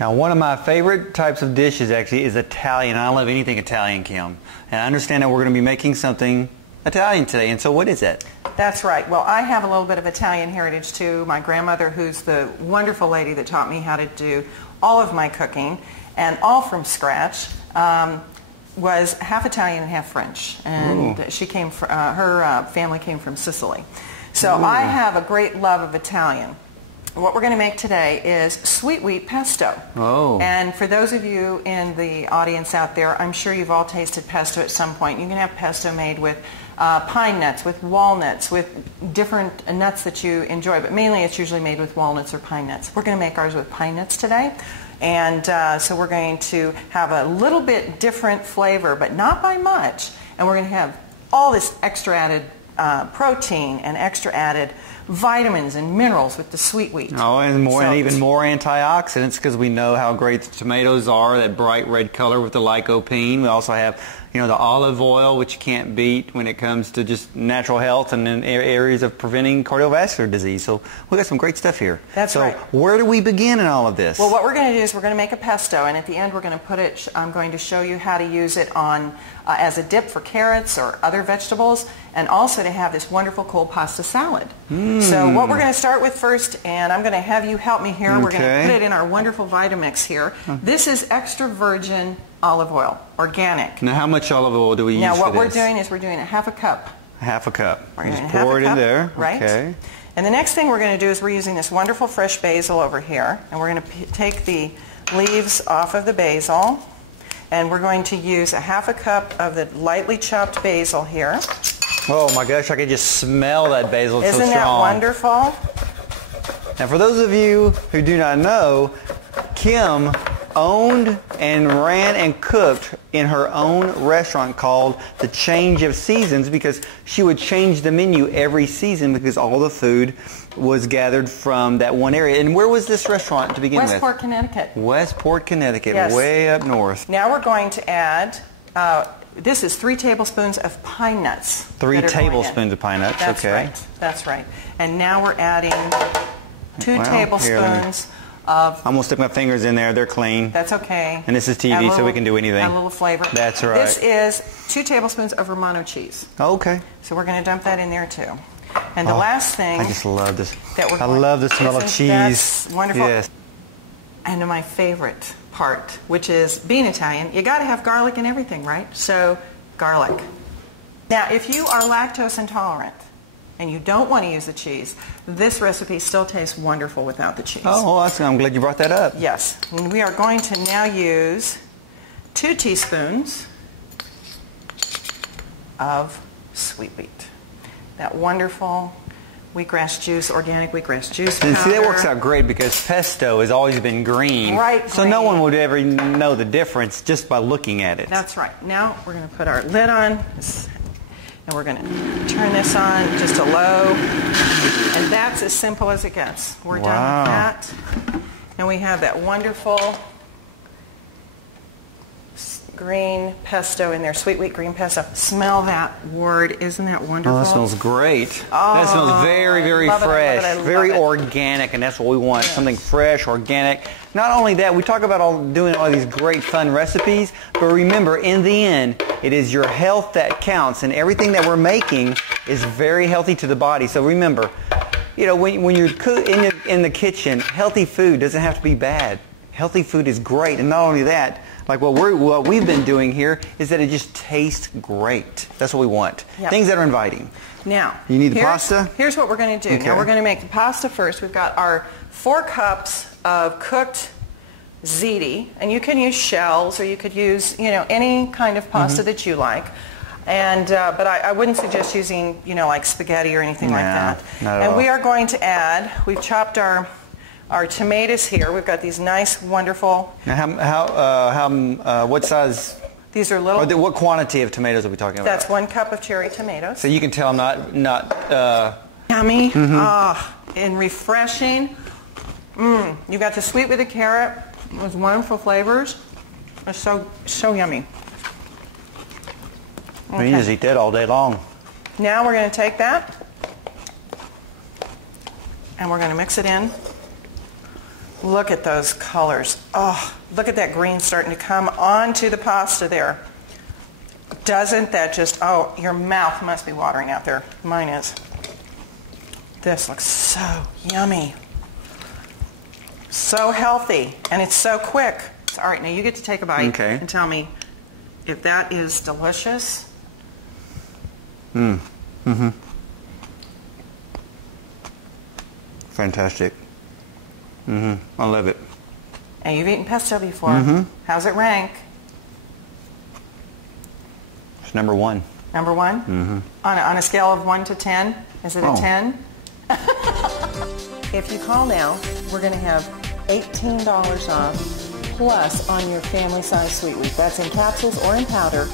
Now, one of my favorite types of dishes actually is Italian. I love anything Italian, Kim. And I understand that we're going to be making something Italian today. And so what is it? That's right. Well, I have a little bit of Italian heritage too. My grandmother, who's the wonderful lady that taught me how to do all of my cooking, and all from scratch, was half Italian and half French. And she came from, her family came from Sicily. So I have a great love of Italian. What we're going to make today is sweet wheat pesto. And for those of you in the audience out there, I'm sure you've all tasted pesto at some point. You can have pesto made with pine nuts, with walnuts, with different nuts that you enjoy, but mainly it's usually made with walnuts or pine nuts. We're going to make ours with pine nuts today. And so we're going to have a little bit different flavor, but not by much. And we're going to have all this extra added protein and extra added vitamins and minerals with the sweet wheat. And more, and even more antioxidants, because we know how great the tomatoes are, that bright red color with the lycopene. We also have, you know, the olive oil, which you can't beat when it comes to just natural health and in areas of preventing cardiovascular disease. So we got some great stuff here. That's right. So where do we begin in all of this? Well, what we're going to do is we're going to make a pesto, and at the end we're going to put it, I'm going to show you how to use it on as a dip for carrots or other vegetables, and also to have this wonderful cold pasta salad. So what we're going to start with first, and I'm going to have you help me here, we're going to put it in our wonderful Vitamix here. This is extra virgin olive oil, organic. Now, how much olive oil do we use for this? Now, what we're doing is we're doing a half a cup. Half a cup. We're going to pour it in there. Right. Okay. And the next thing we're going to do is we're using this wonderful fresh basil over here, and we're going to take the leaves off of the basil, and we're going to use a half a cup of the lightly chopped basil here. Oh my gosh, I can just smell that basil. It's so strong. Isn't that wonderful? Now, for those of you who do not know, Kim owned and ran and cooked in her own restaurant called The Change of Seasons, because she would change the menu every season because all the food was gathered from that one area. And where was this restaurant to begin with? Westport, Connecticut. Westport, Connecticut, yes. Way up north. Now we're going to add, this is 3 tablespoons of pine nuts. 3 tablespoons of pine nuts, That's okay. Right. That's right. And now we're adding 2 tablespoons of... I'm going to stick my fingers in there. They're clean. That's okay. And this is TV, so we can do anything. Add a little flavor. That's right. This is 2 tablespoons of Romano cheese. Okay. So we're going to dump that in there too. And the last thing... I just love this. I love the smell of cheese. That's wonderful. Yes. And my favorite part, which is being Italian, you got to have garlic in everything, right? So, garlic. Now, if you are lactose intolerant and you don't want to use the cheese, this recipe still tastes wonderful without the cheese. Oh, I'm glad you brought that up. Yes. And we are going to now use 2 teaspoons of sweet wheat. That wonderful wheatgrass juice, organic wheatgrass juice powder. And see, that works out great because pesto has always been green. Right, so green. no one would ever know the difference just by looking at it. That's right. Now we're going to put our lid on, and we're going to turn this on just to low. And that's as simple as it gets. We're done with that. And we have that wonderful green pesto in there, sweet wheat green pesto. Smell that word. Isn't that wonderful? Oh, that smells great. Oh, that smells very, very fresh, very organic, and that's what we want, something fresh, organic. Not only that, we talk about doing all these great fun recipes, but remember, in the end, it is your health that counts, and everything that we're making is very healthy to the body. So remember, you know, when you're in the kitchen, healthy food doesn't have to be bad. Healthy food is great, and not only that, like what we've been doing here is that it just tastes great. That's what we want. Yep. Things that are inviting. Now, you need the pasta? Here's what we're going to do. Okay. Now we're going to make the pasta first. We've got our 4 cups of cooked ziti, and you can use shells or you could use, you know, any kind of pasta that you like. And but I wouldn't suggest using, you know, like spaghetti or anything like that. Not at all. We are going to add, we've chopped our tomatoes here. We've got these nice, wonderful... Now, what size... These are little... What quantity of tomatoes are we talking about? That's 1 cup of cherry tomatoes. So you can tell I'm not yummy. And refreshing. You got the sweet with the carrot. Those wonderful flavors. It's so yummy. Okay. You can just eat that all day long. Now we're going to take that and we're going to mix it in Look at those colors. Oh, look at that green starting to come onto the pasta there. Doesn't that just, oh, your mouth must be watering out there. Mine is. This looks so yummy. So healthy, and it's so quick. All right, now you get to take a bite and tell me if that is delicious. Fantastic. I love it. And you've eaten pesto before. How's it rank? It's number one. Number one? On a scale of 1 to 10, is it a 10? If you call now, we're going to have $18 off plus on your family size sweet wheat. That's in capsules or in powder.